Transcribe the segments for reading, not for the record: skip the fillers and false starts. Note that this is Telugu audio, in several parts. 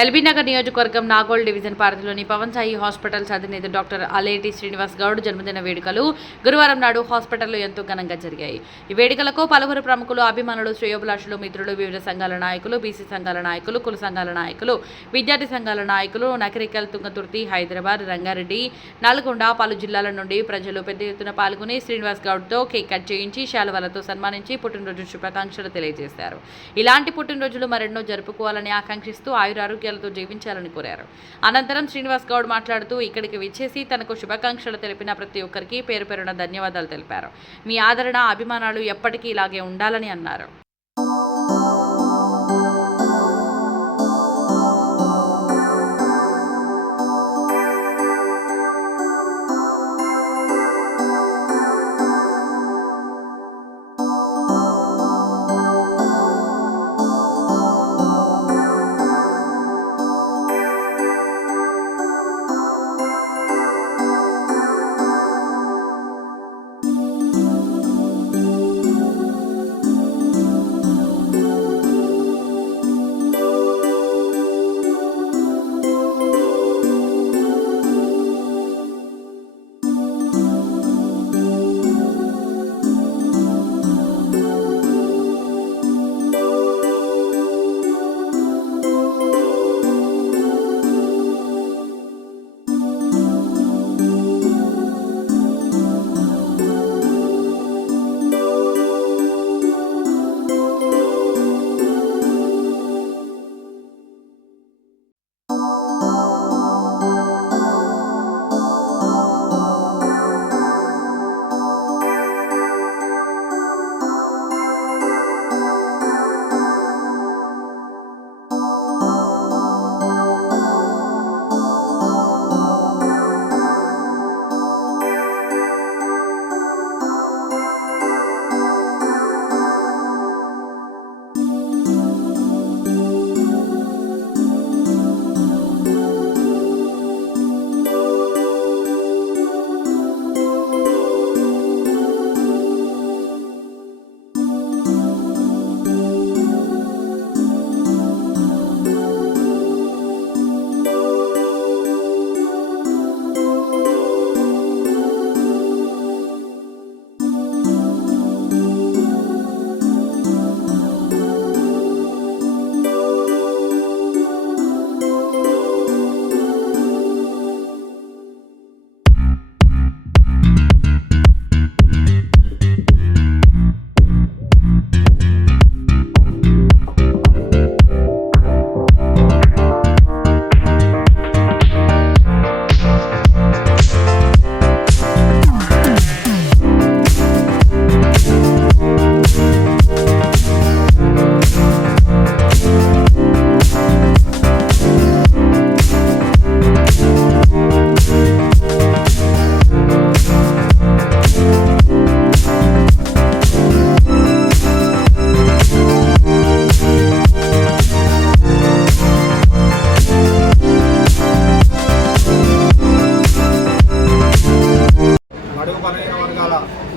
ఎల్బీనగర్ నియోజకవర్గం నాగోల్ డివిజన్ పరిధిలోని పవన్ సాయి హాస్పిటల్స్ అధినేత డాక్టర్ అలేటి శ్రీనివాస్ గౌడ్ జన్మదిన వేడుకలు గురువారం నాడు హాస్పిటల్లో ఎంతో ఘనంగా జరిగాయి. ఈ వేడుకలకు పలువురు ప్రముఖులు, అభిమానులు, శ్రేయోభిలాషులు, మిత్రులు, వివిధ సంఘాల నాయకులు, బీసీ సంఘాల నాయకులు, కుల సంఘాల నాయకులు, విద్యార్థి సంఘాల నాయకులు, నకరికల్, తుంగతుర్తి, హైదరాబాద్, రంగారెడ్డి, నల్గొండ, పలు జిల్లాల నుండి ప్రజలు పెద్ద ఎత్తున పాల్గొని శ్రీనివాస్ గౌడ్తో కేక్ కట్ చేయించి శాలువాలతో సన్మానించి పుట్టినరోజు శుభాకాంక్షలు తెలియజేశారు. ఇలాంటి పుట్టినరోజులు మరెన్నో జరుపుకోవాలని ఆకాంక్షిస్తూ ఆయురారోగ్యాలతో జీవించాలని కోరారు. అనంతరం శ్రీనివాస్ గౌడ్ మాట్లాడుతూ ఇక్కడికి విచ్చేసి తనకు శుభాకాంక్షలు తెలిపిన ప్రతి ఒక్కరికి పేరు పేరున ధన్యవాదాలు తెలిపారు. మీ ఆదరణ, అభిమానాలు ఎప్పటికీ ఇలాగే ఉండాలని అన్నారు.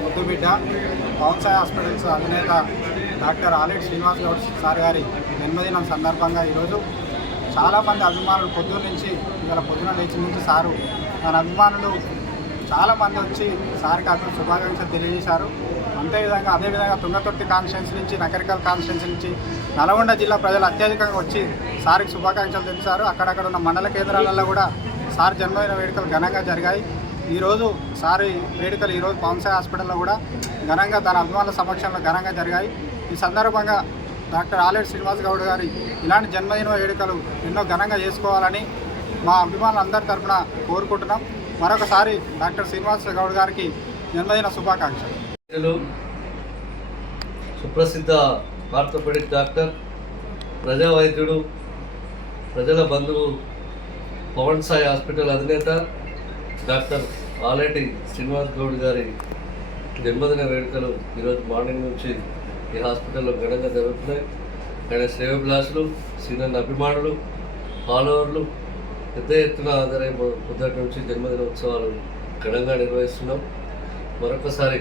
ముద్దుబిడ్డ పవన్ సాయి హాస్పిటల్స్ అధినేత డాక్టర్ అలేటి శ్రీనివాస్ గౌడ్ సార్ గారి జన్మదినం సందర్భంగా ఈరోజు చాలామంది అభిమానులు పొద్దున్న నుంచి ఇవాళ పొద్దున లేచి నుంచి సారు మన అభిమానులు చాలామంది వచ్చి సార్కి అక్కడ శుభాకాంక్షలు తెలియజేశారు. అదేవిధంగా తుంగతుర్తి కాన్స్టిట్యున్సీ నుంచి, నకరికల్ కాన్స్టిట్యున్సీ నుంచి, నల్గొండ జిల్లా ప్రజలు అత్యధికంగా వచ్చి సార్కి శుభాకాంక్షలు తెలిపారు. అక్కడక్కడ ఉన్న మండల కేంద్రాలలో కూడా సార్ జన్మదిన వేడుకలు ఘనంగా జరిగాయి. ఈరోజు సారి వేడుకలు ఈరోజు పవన్ సాయి హాస్పిటల్లో కూడా ఘనంగా తన అభిమానుల సమక్షంలో ఘనంగా జరిగాయి. ఈ సందర్భంగా డాక్టర్ అలేటి శ్రీనివాస్ గౌడ్ గారి ఇలాంటి జన్మదిన వేడుకలు ఎన్నో ఘనంగా చేసుకోవాలని మా అభిమానులందరి తరఫున కోరుకుంటున్నాం. మరొకసారి డాక్టర్ శ్రీనివాస్ గౌడ్ గారికి జన్మదిన శుభాకాంక్షలు. సుప్రసిద్ధ ఆర్థోపెడిక్ డాక్టర్, ప్రజా వైద్యుడు, ప్రజల బంధువు, పవన్ సాయి హాస్పిటల్ అధినేత డాక్టర్ అలేటి శ్రీనివాస్ గౌడ్ గారి జన్మదిన వేడుకలు ఈరోజు మార్నింగ్ నుంచి ఈ హాస్పిటల్లో ఘనంగా జరుగుతున్నాయి. ఆయన శ్రేయోభిలాషులు, సీనియర్ అభిమానులు, ఫాలోవర్లు పెద్ద ఎత్తున హాజరై పొద్దుటి నుంచి జన్మదిన ఉత్సవాలు ఘనంగా నిర్వహిస్తున్నాం. మరొకసారి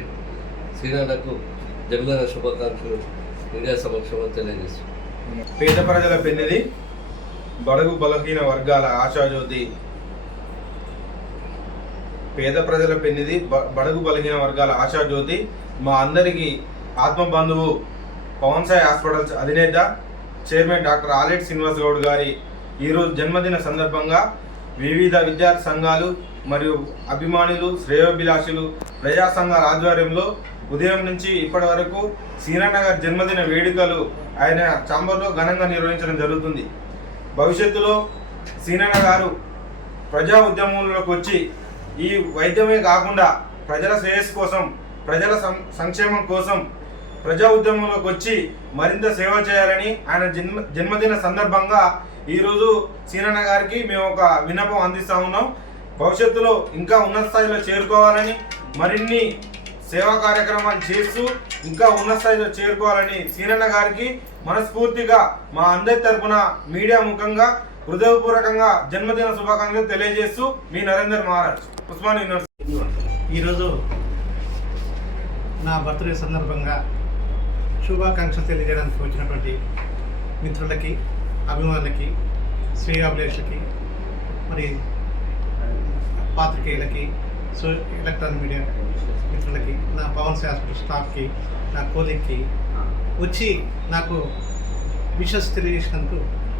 సీనియర్లకు జన్మదిన శుభాకాంక్షలు మీడియా సమక్షంలో తెలియజేస్తున్నాం. పేద ప్రజల పెన్నిది బడుగు బలహీన వర్గాల ఆశాజ్యోతి, పేద ప్రజల పెన్నిది, బడుగు బలహీన వర్గాల ఆశాజ్యోతి, మా అందరికీ ఆత్మబంధువు పవన్ సాయి హాస్పిటల్స్ అధినేత చైర్మన్ డాక్టర్ ఆలేటి శ్రీనివాస్ గౌడ్ గారి ఈరోజు జన్మదిన సందర్భంగా వివిధ విద్యార్థి సంఘాలు మరియు అభిమానులు, శ్రేయోభిలాషులు, ప్రజా సంఘాల ఆధ్వర్యంలో ఉదయం నుంచి ఇప్పటి వరకు సీనన్న గారి జన్మదిన వేడుకలు ఆయన ఛాంబర్లో ఘనంగా నిర్వహించడం జరుగుతుంది. భవిష్యత్తులో సీనన్న గారు ప్రజా ఉద్యమంలోకి వచ్చి ఈ వైద్యమే కాకుండా ప్రజల శ్రేయస్సు కోసం, ప్రజల సంక్షేమం కోసం ప్రజా ఉద్యమంలోకి వచ్చి మరింత సేవ చేయాలని ఆయన జన్మదిన సందర్భంగా ఈరోజు సీనన్న గారికి మేము ఒక విన్నపం అందిస్తూ ఉన్నాం. భవిష్యత్తులో ఇంకా ఉన్నత స్థాయిలో చేరుకోవాలని, మరిన్ని సేవా కార్యక్రమాలు చేస్తూ ఇంకా ఉన్నత స్థాయిలో చేరుకోవాలని సీనన్న గారికి మనస్ఫూర్తిగా మా అందరి తరపున మీడియా ముఖంగా హృదయపూర్వకంగా జన్మదిన శుభాకాంక్షలు తెలియజేస్తూ మీ నరేందర్ మహారాజ్, ఉస్మాన్ యూనివర్సిటీ. ఈరోజు నా బర్త్డే సందర్భంగా శుభాకాంక్షలు తెలియజేయడానికి వచ్చినటువంటి మిత్రులకి, అభిమానులకి, శ్రేయాభిలాషులకి, మరి పాత్రికేయులకి, ఎలక్ట్రానిక్ మీడియా మిత్రులకి, నా పవన్ సాయి హాస్పిటల్ స్టాఫ్కి, నా కోలీగ్కి వచ్చి నాకు విషెస్ తెలియజేసినందుకు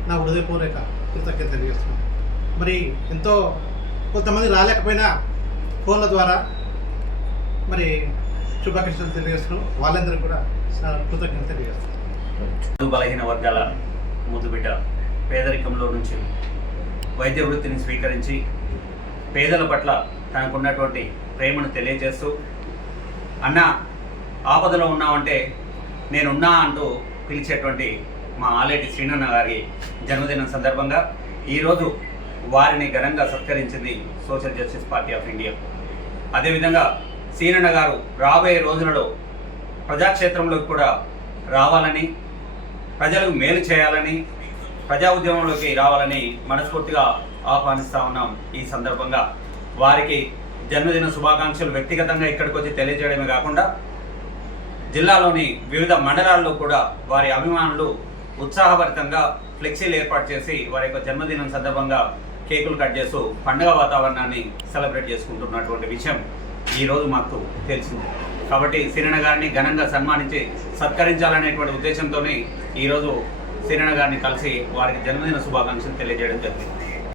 నా హృదయపూర్వక కృతజ్ఞత తెలియజేస్తున్నాను. మరి ఎంతో కొంతమంది రాలేకపోయినా ఫోన్ల ద్వారా మరి శుభాకాంక్షలు తెలియజేస్తున్నాం. వాళ్ళందరికీ కూడా కృతజ్ఞత తెలియజేస్తున్నాం. బలహీన వర్గాల ముద్దుబిడ్డ పేదరికంలో నుంచి వైద్య వృత్తిని స్వీకరించి పేదల పట్ల తనకున్నటువంటి ప్రేమను తెలియజేస్తూ, అన్న ఆపదలో ఉన్నామంటే నేనున్నా అంటూ పిలిచేటువంటి మా ఆలేటి శ్రీనన్న గారి జన్మదినం సందర్భంగా ఈరోజు వారిని ఘనంగా సత్కరించింది social justice party of India. అదేవిధంగా శ్రీనన్న గారు రాబోయే రోజులలో ప్రజాక్షేత్రంలోకి కూడా రావాలని, ప్రజలకు మేలు చేయాలని, ప్రజా ఉద్యమంలోకి రావాలని మనస్ఫూర్తిగా ఆహ్వానిస్తూ ఉన్నాం. ఈ సందర్భంగా వారికి జన్మదిన శుభాకాంక్షలు వ్యక్తిగతంగా ఇక్కడికి వచ్చి తెలియజేయడమే కాకుండా జిల్లాలోని వివిధ మండలాల్లో కూడా వారి అభిమానులు ఉత్సాహభరితంగా ఫ్లెక్సీలు ఏర్పాటు చేసి వారి యొక్క జన్మదినం సందర్భంగా కేకులు కట్ చేస్తూ పండుగ వాతావరణాన్ని సెలబ్రేట్ చేసుకుంటున్నటువంటి విషయం ఈరోజు మాకు తెలిసింది. కాబట్టి శ్రీనన్న గారిని ఘనంగా సన్మానించి సత్కరించాలనేటువంటి ఉద్దేశంతో ఈరోజు శ్రీనన్న గారిని కలిసి వారికి జన్మదిన శుభాకాంక్షలు తెలియజేయడం జరిగింది.